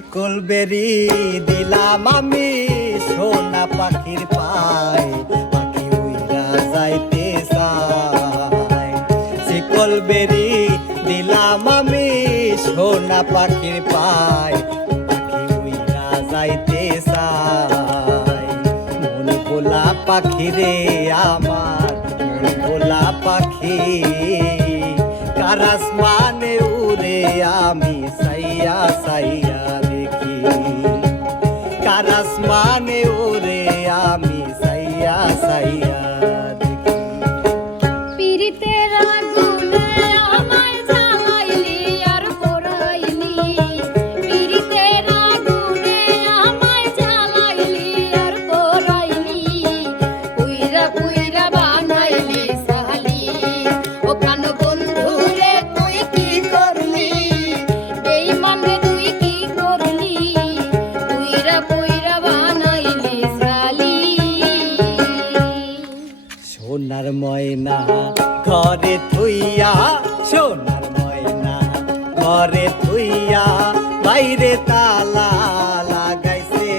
বেরি দিলাম আমি সোনা পাখির পায়। পাখি উইরা যাইতে চায়। শিকল বেরি দিলাম আমি সোনা পাখির পায়। পাখি উইরা যাইতে চায়। মন গোলা পাখি রে আমার, মন গোলা পাখি। কারাস মানে উড়ে আমি সাইয়া সাইয়া কারাস মানে ওরে আমি সাইয়া সাইয়া বাইরে তালা লাগাইছে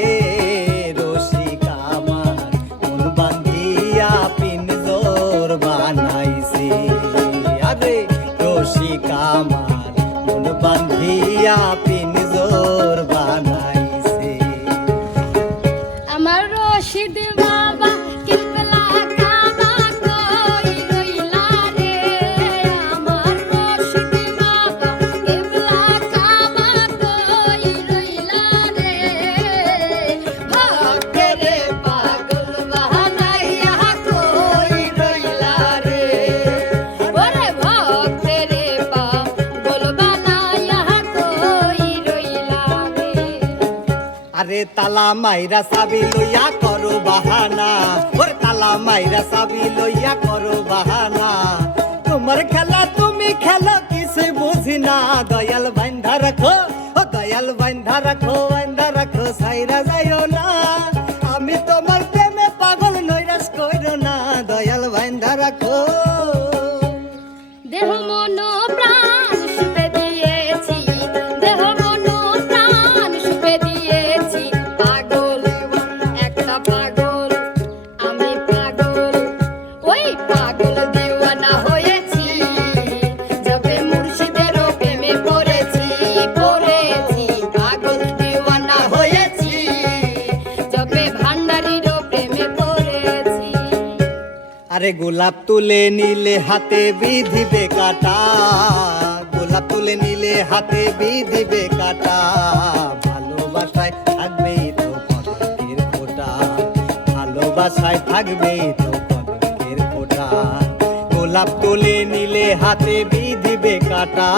রসিক আমার। মন বান্ধিয়া পিনজোর বানাইছে। আরে মাইরা সাবি লইয়া করো বাহানা। ওর তালা মাইরা সাবি লইয়া করো বাহানা। তোমার খেলা তুমি খেলো, কিছু বুঝি না। দয়াল বান্ধা রাখো, ও দয়াল বান্ধা রাখো। তুলে নিলে হাতে বিধিবে কাটা। গোলাপ তুলে নিলে হাতে বিধিবে কাটা। ভালোবাসায় থাকবেই তো কলঙ্কের ফোঁটা ভালোবাসায় থাকবেই তো কলঙ্কের ফোঁটা গোলাপ তুলে নিলে হাতে বিধিবে কাটা।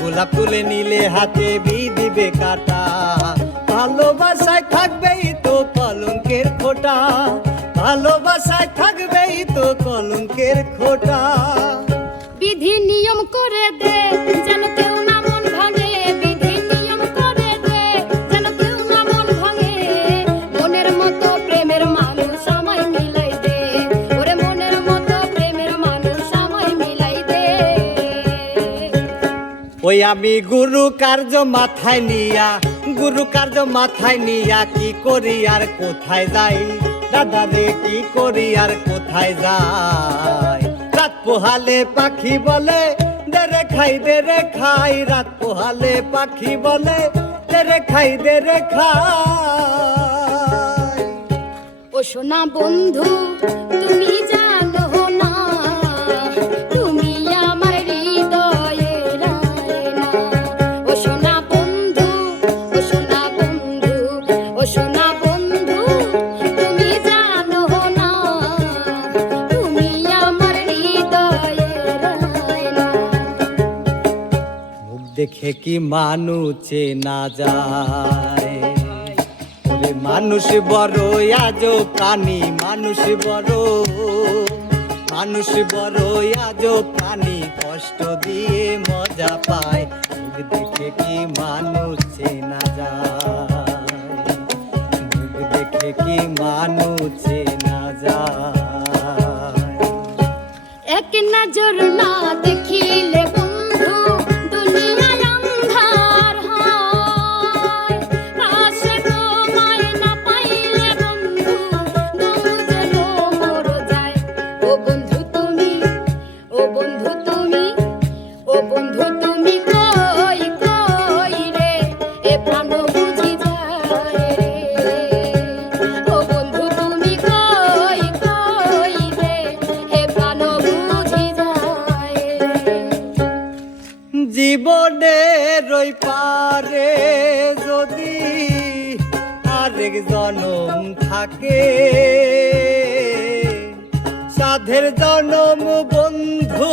গোলাপ তুলে নিলে হাতে বিধিবে কাটা। ভালোবাসায় ভালোবাসায় থাকবেই তো কলঙ্কের খোটা। বিধি নিয়ম করে দে যেন কেউ না মন ভাঙে। বিধি নিয়ম করে দে যেন কেউ না মন ভাঙে। মনের মতো প্রেমের মানুষ আমায় মিলাই দে। ওরে মনের মতো প্রেমের মানুষ আমায় মিলাই দে। ওই আমি গুরু কার্য মাথায় নিয়া গুরু কার্য মাথায় নিয়া কি করি আর কোথায় যাই? দাদা রে কি করি আর কোথায় যায় রাত পোহালে পাখি বলে দেরে খাই দেরে খাই। রাত পোহালে পাখি বলে দেরে খাই দেরে খাই। ও সোনা বন্ধু, তুমি কি মানুষ না যায়? মানুষ বড় আজো প্রাণী, মানুষ বড়। মানুষ বড় আজো প্রাণী, কষ্ট দিয়ে মজা পায়। দেখে কি মানুষ না যায়? দেখে কি মানুষ না যায়? এক নজর না দেখিলে জীবনের ওই পারে যদি আরেক জনম থাকে। সাধের জনম বন্ধু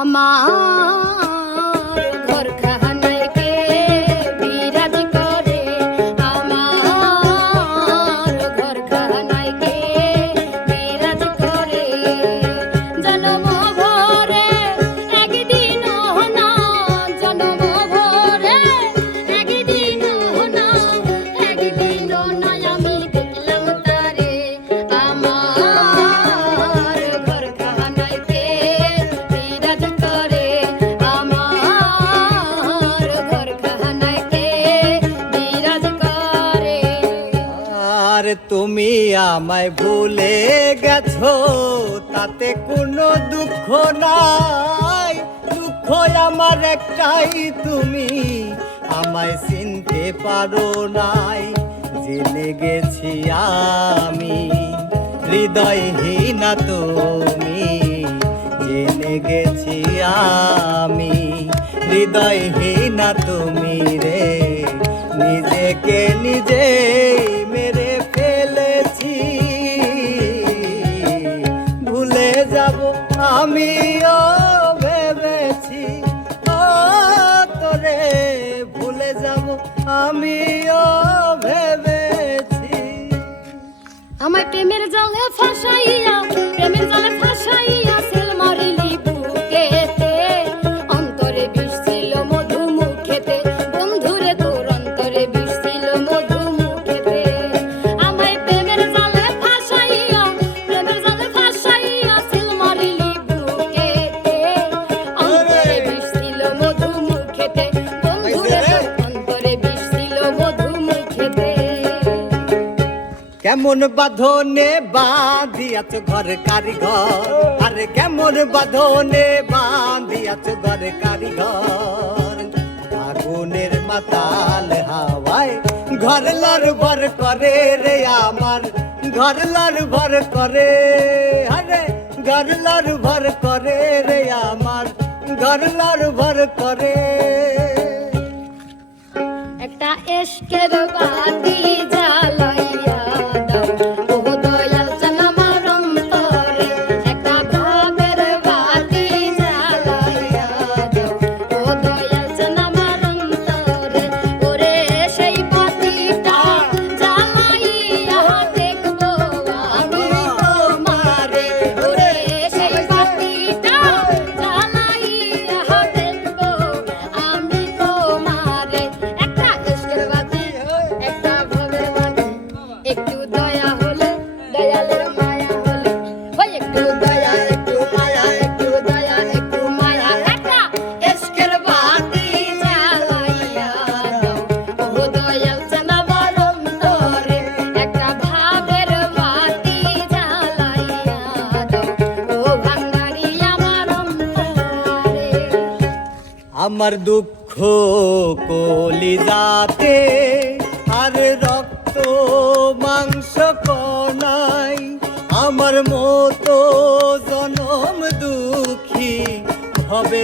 আমার ঘর তুমি আমায় ভুলে গেছো, তাতে কোনো দুঃখ নাই। দুঃখ আমার একটাই, তুমি আমায় চিনতে পারো নাই। জেনে গেছি আমি, হৃদয়হীনা তুমি। জেনে গেছি আমি, হৃদয়হীনা তুমি রে। নিজেকে নিজে ফাঁসাইয়া প্রেমের জালে ফাঁসাইয়া কেমন বাঁধনে বাঁধিয়াছ ঘর কারিঘর? আরে কেমন বাঁধনে বাঁধিয়াছ ঘর কারিঘর? আগুনের মাতাল হাওয়ায় ঘর লর ভর করে রে আমার। ঘর লর ভর করে, আরে ঘর লর ভর করে রে আমার। ঘর লর ভর করে। একটা এসকের বাতি জ্বালাইয়া আমার দুঃখ কলিজাতে আর রক্ত মাংস কনাই আমার মতো জনম দুঃখী হবে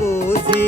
goze